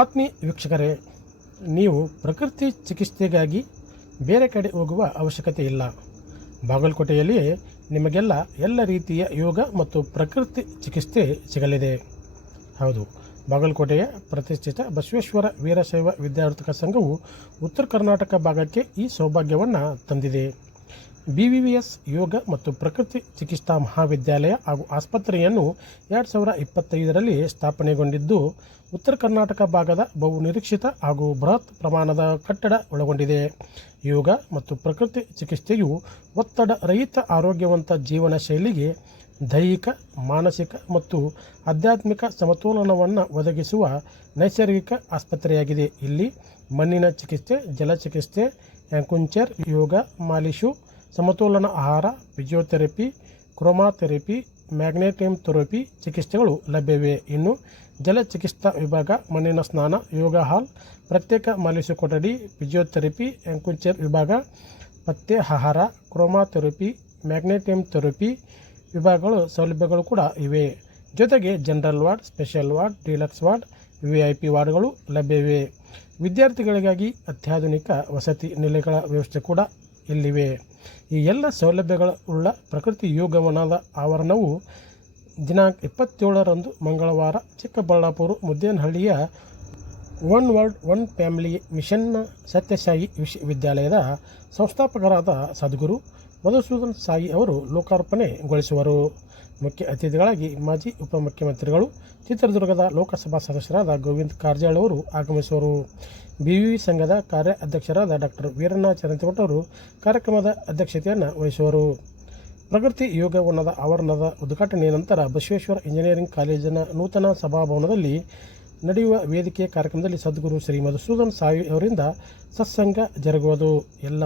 ಆತ್ಮೀಯ ವೀಕ್ಷಕರೇ, ನೀವು ಪ್ರಕೃತಿ ಚಿಕಿತ್ಸೆಗಾಗಿ ಬೇರೆ ಕಡೆ ಹೋಗುವ ಅವಶ್ಯಕತೆ ಇಲ್ಲ. ಬಾಗಲಕೋಟೆಯಲ್ಲಿಯೇ ನಿಮಗೆಲ್ಲ ಎಲ್ಲ ರೀತಿಯ ಯೋಗ ಮತ್ತು ಪ್ರಕೃತಿ ಚಿಕಿತ್ಸೆ ಸಿಗಲಿದೆ. ಹೌದು, ಬಾಗಲಕೋಟೆಯ ಪ್ರತಿಷ್ಠಿತ ಬಸವೇಶ್ವರ ವೀರಶೈವ ವಿದ್ಯಾರ್ಥಕ ಸಂಘವು ಉತ್ತರ ಕರ್ನಾಟಕ ಭಾಗಕ್ಕೆ ಈ ಸೌಭಾಗ್ಯವನ್ನು ತಂದಿದೆ. ಬಿ ವಿ ವಿ ಎಸ್ ಯೋಗ ಮತ್ತು ಪ್ರಕೃತಿ ಚಿಕಿತ್ಸಾ ಮಹಾವಿದ್ಯಾಲಯ ಹಾಗೂ ಆಸ್ಪತ್ರೆಯನ್ನು ಎರಡು ಸಾವಿರ ಇಪ್ಪತ್ತೈದರಲ್ಲಿ ಸ್ಥಾಪನೆಗೊಂಡಿದ್ದು, ಉತ್ತರ ಕರ್ನಾಟಕ ಭಾಗದ ಬಹು ನಿರೀಕ್ಷಿತ ಹಾಗೂ ಬೃಹತ್ ಪ್ರಮಾಣದ ಕಟ್ಟಡ ಒಳಗೊಂಡಿದೆ. ಯೋಗ ಮತ್ತು ಪ್ರಕೃತಿ ಚಿಕಿತ್ಸೆಯು ಒತ್ತಡ ರಹಿತ ಆರೋಗ್ಯವಂತ ಜೀವನ ಶೈಲಿಗೆ ದೈಹಿಕ, ಮಾನಸಿಕ ಮತ್ತು ಆಧ್ಯಾತ್ಮಿಕ ಸಮತೋಲನವನ್ನು ಒದಗಿಸುವ ನೈಸರ್ಗಿಕ ಆಸ್ಪತ್ರೆಯಾಗಿದೆ. ಇಲ್ಲಿ ಮಣ್ಣಿನ ಚಿಕಿತ್ಸೆ ಜಲ ಚಿಕಿತ್ಸೆ ಆ್ಯಂಕುಂಚರ್ ಯೋಗ, ಮಾಲಿಶು ಸಮತೋಲನ ಆಹಾರ ಫಿಜಿಯೋಥೆರಪಿ ಕ್ರೋಮಾಥೆರಪಿ, ಮ್ಯಾಗ್ನೇಟಿಯಂ ಥೆರಪಿ ಚಿಕಿತ್ಸೆಗಳು ಲಭ್ಯವಿವೆ. ಇನ್ನು ಜಲಚಿಕಿತ್ಸಾ ವಿಭಾಗ, ಮಣ್ಣಿನ ಸ್ನಾನ, ಯೋಗ ಹಾಲ್, ಪ್ರತ್ಯೇಕ ಮಾಲಿಸು ಕೊಠಡಿ ಫಿಜಿಯೋಥೆರಪಿ ಆ್ಯಂಕುಂಚರ್ ವಿಭಾಗ ಪತ್ತೆ ಆಹಾರ, ಕ್ರೋಮಾಥೆರಪಿ, ಮ್ಯಾಗ್ನೇಟಿಯಂ ಥೆರಪಿ ವಿಭಾಗಗಳು ಸೌಲಭ್ಯಗಳು ಕೂಡ ಇವೆ. ಜೊತೆಗೆ general ward, special ward deluxe ward V I P ವಾರ್ಡ್ಗಳು ಲಭ್ಯವಿವೆ. ವಿದ್ಯಾರ್ಥಿಗಳಿಗಾಗಿ ಅತ್ಯಾಧುನಿಕ ವಸತಿ ನಿಲಯಗಳ ವ್ಯವಸ್ಥೆ ಕೂಡ ಇಲ್ಲಿವೆ. ಈ ಎಲ್ಲ ಸೌಲಭ್ಯಗಳ ಉಳ್ಳ ಪ್ರಕೃತಿ ಯೋಗವನದ ಆವರಣವು ದಿನಾಂಕ ಇಪ್ಪತ್ತೇಳರಂದು ಮಂಗಳವಾರ ಚಿಕ್ಕಬಳ್ಳಾಪುರ ಮುದ್ದೇನಹಳ್ಳಿಯ ಒನ್ ವರ್ಲ್ಡ್, ಒನ್ ಫ್ಯಾಮಿಲಿ ಮಿಷನ್ನ ಸತ್ಯಸಾಯಿ ವಿಶ್ವವಿದ್ಯಾಲಯದ ಸಂಸ್ಥಾಪಕರಾದ ಸದ್ಗುರು ಮಧುಸೂದನ್ ಸಾಯಿ ಅವರು ಲೋಕಾರ್ಪಣೆಗೊಳಿಸುವರು. ಮುಖ್ಯ ಅತಿಥಿಗಳಾಗಿ ಮಾಜಿ ಉಪಮುಖ್ಯಮಂತ್ರಿಗಳು, ಚಿತ್ರದುರ್ಗದ ಲೋಕಸಭಾ ಸದಸ್ಯರಾದ ಗೋವಿಂದ್ ಕಾರಜಾಳ್ ಅವರು ಆಗಮಿಸುವರು. ಬಿವಿ ಸಂಘದ ಕಾರ್ಯ ಅಧ್ಯಕ್ಷರಾದ ಡಾಕ್ಟರ್ ವೀರಣ್ಣ ಅವರು ಕಾರ್ಯಕ್ರಮದ ಅಧ್ಯಕ್ಷತೆಯನ್ನು ವಹಿಸುವರು. ಪ್ರಕೃತಿ ಯೋಗವನದ ಆವರಣದ ಉದ್ಘಾಟನೆಯ ನಂತರ ಬಸವೇಶ್ವರ ಇಂಜಿನಿಯರಿಂಗ್ ಕಾಲೇಜಿನ ನೂತನ ಸಭಾಭವನದಲ್ಲಿ ನಡೆಯುವ ವೇದಿಕೆ ಕಾರ್ಯಕ್ರಮದಲ್ಲಿ ಸದ್ಗುರು ಶ್ರೀ ಮಧುಸೂದನ್ ಸಾಯಿ ಅವರಿಂದ ಸತ್ಸಂಗ ಜರುಗುವುದು. ಎಲ್ಲ